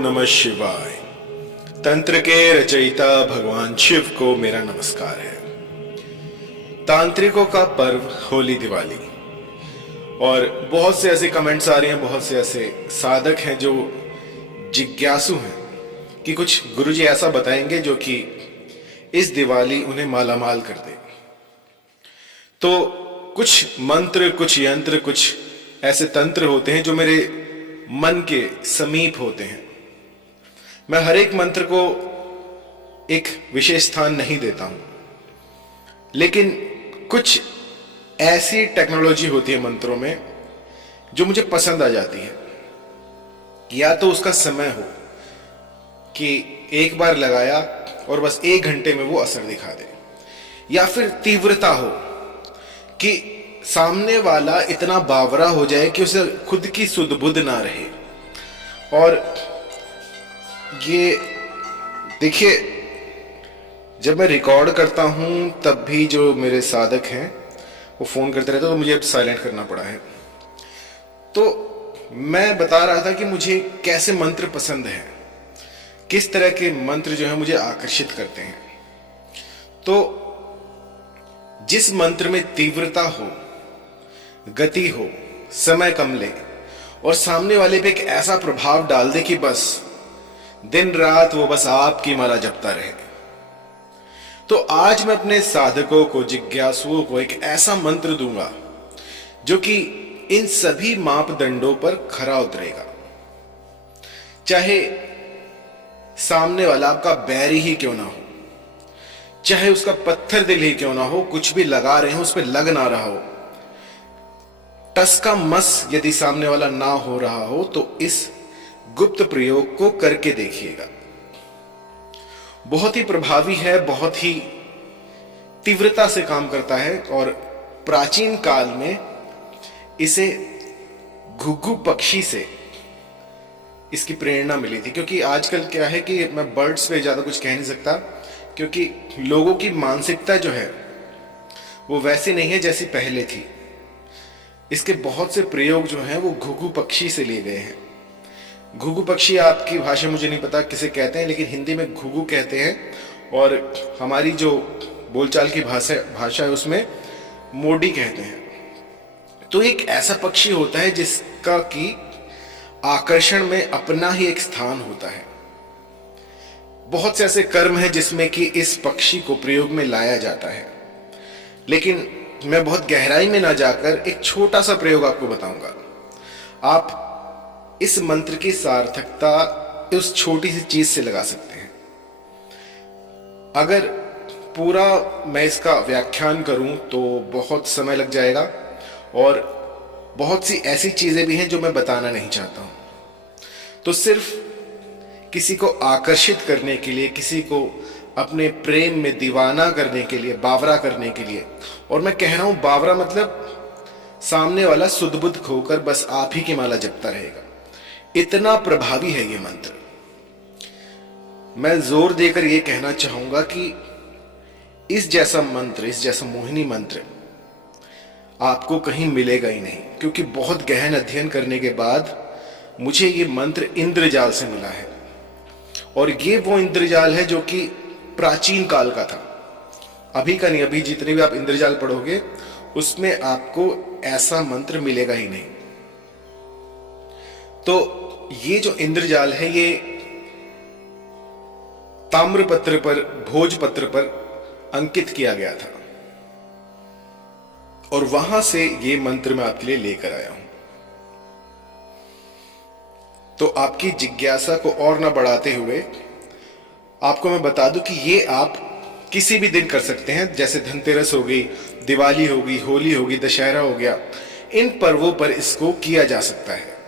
नमः शिवाय। तंत्र के रचयिता भगवान शिव को मेरा नमस्कार है। तांत्रिकों का पर्व होली दिवाली, और बहुत से ऐसे कमेंट्स आ रहे हैं, बहुत से ऐसे साधक हैं जो जिज्ञासु हैं कि कुछ गुरुजी ऐसा बताएंगे जो कि इस दिवाली उन्हें मालामाल कर दे। तो कुछ मंत्र, कुछ यंत्र, कुछ ऐसे तंत्र होते हैं जो मेरे मन के समीप होते हैं। मैं हर एक मंत्र को एक विशेष स्थान नहीं देता हूं, लेकिन कुछ ऐसी टेक्नोलॉजी होती है मंत्रों में जो मुझे पसंद आ जाती है। या तो उसका समय हो कि एक बार लगाया और बस 1 घंटे में वो असर दिखा दे, या फिर तीव्रता हो कि सामने वाला इतना बावरा हो जाए कि उसे खुद की सुध बुध ना रहे। और ये देखिए, जब मैं रिकॉर्ड करता हूं तब भी जो मेरे साधक हैं वो फोन करते रहते, तो मुझे अब साइलेंट करना पड़ा है। तो मैं बता रहा था कि मुझे कैसे मंत्र पसंद है, किस तरह के मंत्र जो है मुझे आकर्षित करते हैं। तो जिस मंत्र में तीव्रता हो, गति हो, समय कम ले और सामने वाले पे एक ऐसा प्रभाव डाल दे कि बस दिन रात वो बस आपकी माला जपता रहे, तो आज मैं अपने साधकों को, जिज्ञासुओं को एक ऐसा मंत्र दूंगा जो कि इन सभी मापदंडों पर खरा उतरेगा। चाहे सामने वाला आपका बैरी ही क्यों ना हो, चाहे उसका पत्थर दिल ही क्यों ना हो, कुछ भी लगा रहे हो उस पर लग ना रहा हो, टस का मस यदि सामने वाला ना हो रहा हो, तो इस गुप्त प्रयोग को करके देखिएगा। बहुत ही प्रभावी है, बहुत ही तीव्रता से काम करता है। और प्राचीन काल में इसे घुघु पक्षी से इसकी प्रेरणा मिली थी, क्योंकि आजकल क्या है कि मैं बर्ड्स पे ज्यादा कुछ कह नहीं सकता, क्योंकि लोगों की मानसिकता जो है वो वैसी नहीं है जैसी पहले थी। इसके बहुत से प्रयोग जो हैं वो घुघु पक्षी से लिए गए हैं। घुघु पक्षी आपकी भाषा मुझे नहीं पता किसे कहते हैं, लेकिन हिंदी में घुघु कहते हैं, और हमारी जो बोलचाल की भाषा है उसमें मोडी कहते हैं। तो एक ऐसा पक्षी होता है जिसका कि आकर्षण में अपना ही एक स्थान होता है। बहुत से ऐसे कर्म हैं जिसमें कि इस पक्षी को प्रयोग में लाया जाता है, लेकिन मैं बहुत गहराई में ना जाकर एक छोटा सा प्रयोग आपको बताऊंगा। आप इस मंत्र की सार्थकता उस छोटी सी चीज से लगा सकते हैं। अगर पूरा मैं इसका व्याख्यान करूं तो बहुत समय लग जाएगा, और बहुत सी ऐसी चीजें भी हैं जो मैं बताना नहीं चाहता हूं। तो सिर्फ किसी को आकर्षित करने के लिए, किसी को अपने प्रेम में दीवाना करने के लिए, बावरा करने के लिए, और मैं कह रहा हूं बावरा मतलब सामने वाला सुध-बुध खोकर बस आप ही की माला जपता रहेगा, इतना प्रभावी है ये मंत्र। मैं जोर देकर यह कहना चाहूंगा कि इस जैसा मंत्र, इस जैसा मोहिनी मंत्र आपको कहीं मिलेगा ही नहीं, क्योंकि बहुत गहन अध्ययन करने के बाद मुझे ये मंत्र इंद्रजाल से मिला है। और ये वो इंद्रजाल है जो कि प्राचीन काल का था, अभी का नहीं। अभी जितने भी आप इंद्रजाल पढ़ोगे उसमें आपको ऐसा मंत्र मिलेगा ही नहीं। तो ये जो इंद्रजाल है ये ताम्रपत्र पर, भोजपत्र पर अंकित किया गया था, और वहां से ये मंत्र मैं आपके लिए लेकर आया हूं। तो आपकी जिज्ञासा को और ना बढ़ाते हुए आपको मैं बता दूं कि ये आप किसी भी दिन कर सकते हैं। जैसे धनतेरस हो गई, दिवाली हो गई, होली हो गई, दशहरा हो गया, इन पर्वों पर इसको किया जा सकता है।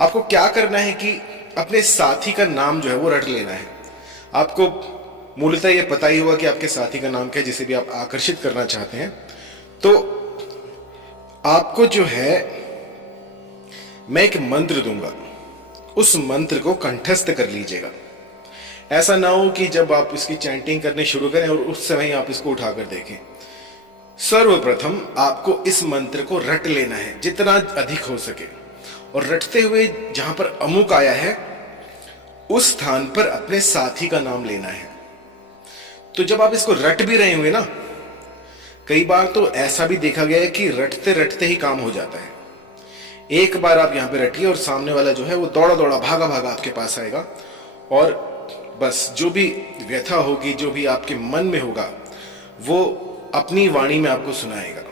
आपको क्या करना है कि अपने साथी का नाम जो है वो रट लेना है। आपको मूलतः ये पता ही होगा कि आपके साथी का नाम क्या है, जिसे भी आप आकर्षित करना चाहते हैं। तो आपको जो है मैं एक मंत्र दूंगा, उस मंत्र को कंठस्थ कर लीजिएगा। ऐसा ना हो कि जब आप इसकी चैंटिंग करने शुरू करें और उस समय आप इसको उठाकर देखें। सर्वप्रथम आपको इस मंत्र को रट लेना है जितना अधिक हो सके, और रटते हुए जहां पर अमुक आया है उस स्थान पर अपने साथी का नाम लेना है। तो जब आप इसको रट भी रहे होंगे ना, कई बार तो ऐसा भी देखा गया है कि रटते रटते ही काम हो जाता है। एक बार आप यहां पे रटिए और सामने वाला जो है वो दौड़ा दौड़ा भागा भागा आपके पास आएगा और बस जो भी व्यथा होगी, जो भी आपके मन में होगा, वो अपनी वाणी में आपको सुनाएगा।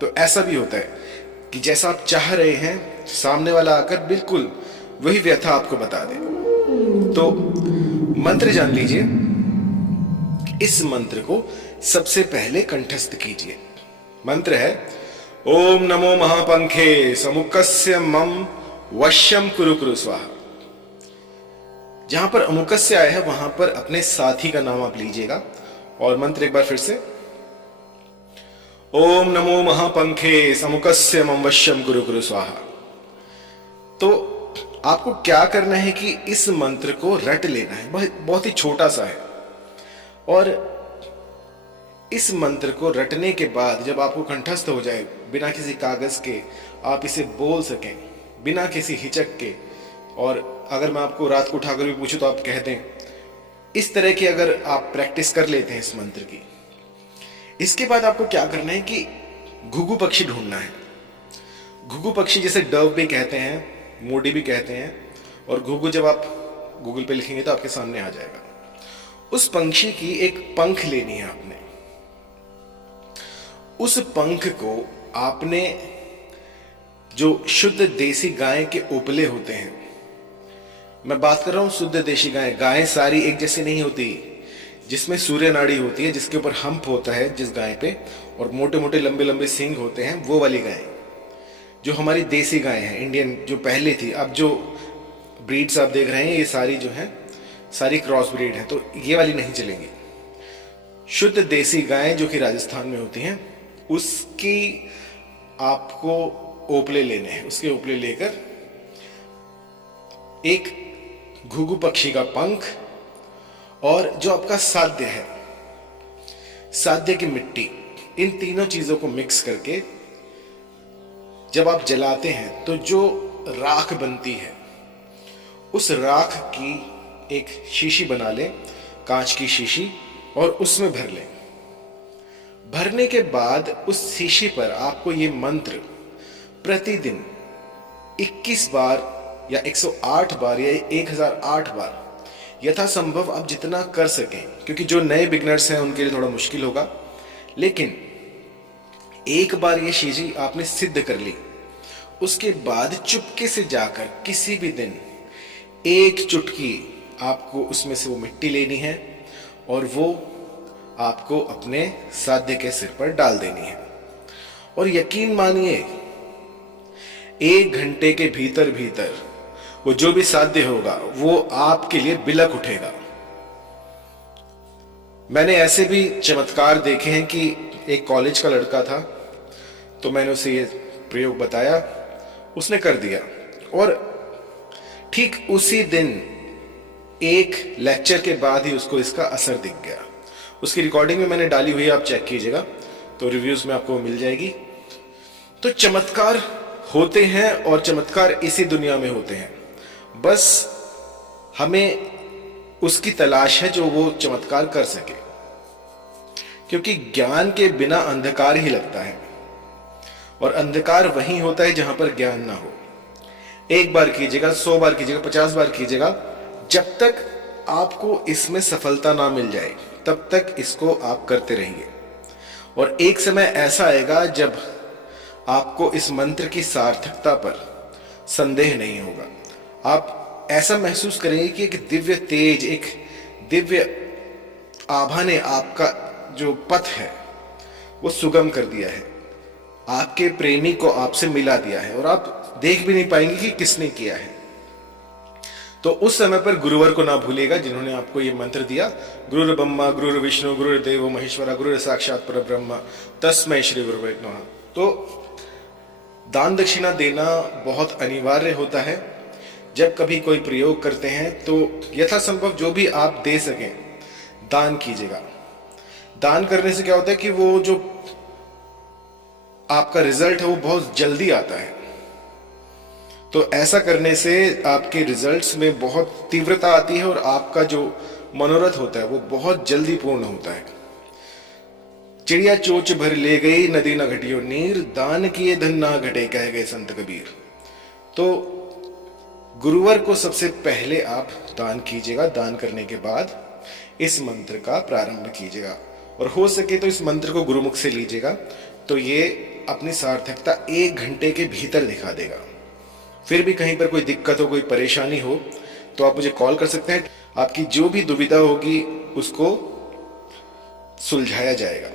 तो ऐसा भी होता है कि जैसा आप चाह रहे हैं, सामने वाला आकर बिल्कुल वही व्यथा आपको बता दे। तो मंत्र जान लीजिए। इस मंत्र को सबसे पहले कंठस्थ कीजिए। मंत्र है ओम नमो महापंखे समुकस्य मम वश्यम कुरु कुरु स्वाहा। जहां पर अमुकस्य आया है वहां पर अपने साथी का नाम आप लीजिएगा। और मंत्र एक बार फिर से, ओम नमो महापंखे समुकस्य मम वश्यम कुरु कुरु स्वाहा। तो आपको क्या करना है कि इस मंत्र को रट लेना है। बहुत ही छोटा सा है। और इस मंत्र को रटने के बाद जब आपको कंठस्थ हो जाए, बिना किसी कागज के आप इसे बोल सकें, बिना किसी हिचक के, और अगर मैं आपको रात को उठाकर भी पूछूं तो आप कह दें, इस तरह की अगर आप प्रैक्टिस कर लेते हैं इस मंत्र की, इसके बाद आपको क्या करना है कि घुघु पक्षी ढूंढना है। घुघु पक्षी जैसे डव भी कहते हैं, मोडी भी कहते हैं, और घुघु जब आप गूगल पे लिखेंगे तो आपके सामने आ जाएगा। उस पंक्षी की एक पंख लेनी है आपने। उस पंख को आपने, जो शुद्ध देसी गाय के उपले होते हैं, मैं बात कर रहा हूं शुद्ध देसी गाय। गायें सारी एक जैसी नहीं होती, जिसमें सूर्य नाड़ी होती है, जिसके ऊपर हम्प होता है जिस गाय पे, और मोटे मोटे लंबे लंबे सींग होते हैं, वो वाली गाय जो हमारी देसी गाय है, इंडियन जो पहले थी। अब जो ब्रीड्स आप देख रहे हैं ये सारी जो है सारी क्रॉस ब्रीड है, तो ये वाली नहीं चलेंगी। शुद्ध देसी गाय जो कि राजस्थान में होती हैं, उसकी आपको ओपले लेने हैं। उसके ओपले लेकर एक घुघु पक्षी का पंख और जो आपका साध्य है, साध्य की मिट्टी, इन तीनों चीजों को मिक्स करके जब आप जलाते हैं तो जो राख बनती है, उस राख की एक शीशी बना लें, कांच की शीशी, और उसमें भर लें। भरने के बाद उस शीशी पर आपको ये मंत्र प्रतिदिन 21 बार या 108 बार या 1008 बार यथासंभव आप जितना कर सकें, क्योंकि जो नए बिगनर्स हैं उनके लिए थोड़ा मुश्किल होगा, लेकिन एक बार ये शीशी आपने सिद्ध कर ली, उसके बाद चुपके से जाकर किसी भी दिन एक चुटकी आपको उसमें से वो मिट्टी लेनी है और वो आपको अपने साध्य के सिर पर डाल देनी है। और यकीन मानिए 1 घंटे के भीतर भीतर वो जो भी साध्य होगा वो आपके लिए बिलक उठेगा। मैंने ऐसे भी चमत्कार देखे हैं कि एक कॉलेज का लड़का था, तो मैंने उसे ये प्रयोग बताया, उसने कर दिया, और ठीक उसी दिन एक लेक्चर के बाद ही उसको इसका असर दिख गया। उसकी रिकॉर्डिंग में मैंने डाली हुई है, आप चेक कीजिएगा, तो रिव्यूज में आपको मिल जाएगी। तो चमत्कार होते हैं और चमत्कार इसी दुनिया में होते हैं, बस हमें उसकी तलाश है जो वो चमत्कार कर सके, क्योंकि ज्ञान के बिना अंधकार ही लगता है, और अंधकार वहीं होता है जहां पर ज्ञान ना हो। 1 बार कीजिएगा, 100 बार कीजिएगा, 50 बार कीजिएगा, जब तक आपको इसमें सफलता ना मिल जाए तब तक इसको आप करते रहिए। और एक समय ऐसा आएगा जब आपको इस मंत्र की सार्थकता पर संदेह नहीं होगा। आप ऐसा महसूस करेंगे कि एक दिव्य तेज, एक दिव्य आभा ने आपका जो पथ है वो सुगम कर दिया है, आपके प्रेमी को आपसे मिला दिया है, और आप देख भी नहीं पाएंगे कि किसने किया है। तो उस समय पर गुरुवर को ना भूलिएगा जिन्होंने आपको ये मंत्र दिया, गुरुर ब्रह्मा गुरुर विष्णु गुरुर्देव महेश्वरा गुरुर साक्षात परब्रह्म तस्मै श्री गुरुवे नमः। तो दान दक्षिणा देना बहुत अनिवार्य होता है। जब कभी कोई प्रयोग करते हैं तो यथासंभव जो भी आप दे सकें दान कीजिएगा। दान करने से क्या होता है कि वो जो आपका रिजल्ट है वो बहुत जल्दी आता है। तो ऐसा करने से आपके रिजल्ट्स में बहुत तीव्रता आती है और आपका जो मनोरथ होता है वो बहुत जल्दी पूर्ण होता है। चिड़िया चोच भर ले गई, नदी न घटियो नीर, दान किए धन ना घटे, कह गए संत कबीर। तो गुरुवार को सबसे पहले आप दान कीजिएगा। दान करने के बाद इस मंत्र का प्रारंभ कीजिएगा और हो सके तो इस मंत्र को गुरुमुख से लीजिएगा, तो ये अपनी सार्थकता 1 घंटे के भीतर दिखा देगा। फिर भी कहीं पर कोई दिक्कत हो, कोई परेशानी हो, तो आप मुझे कॉल कर सकते हैं। आपकी जो भी दुविधा होगी उसको सुलझाया जाएगा।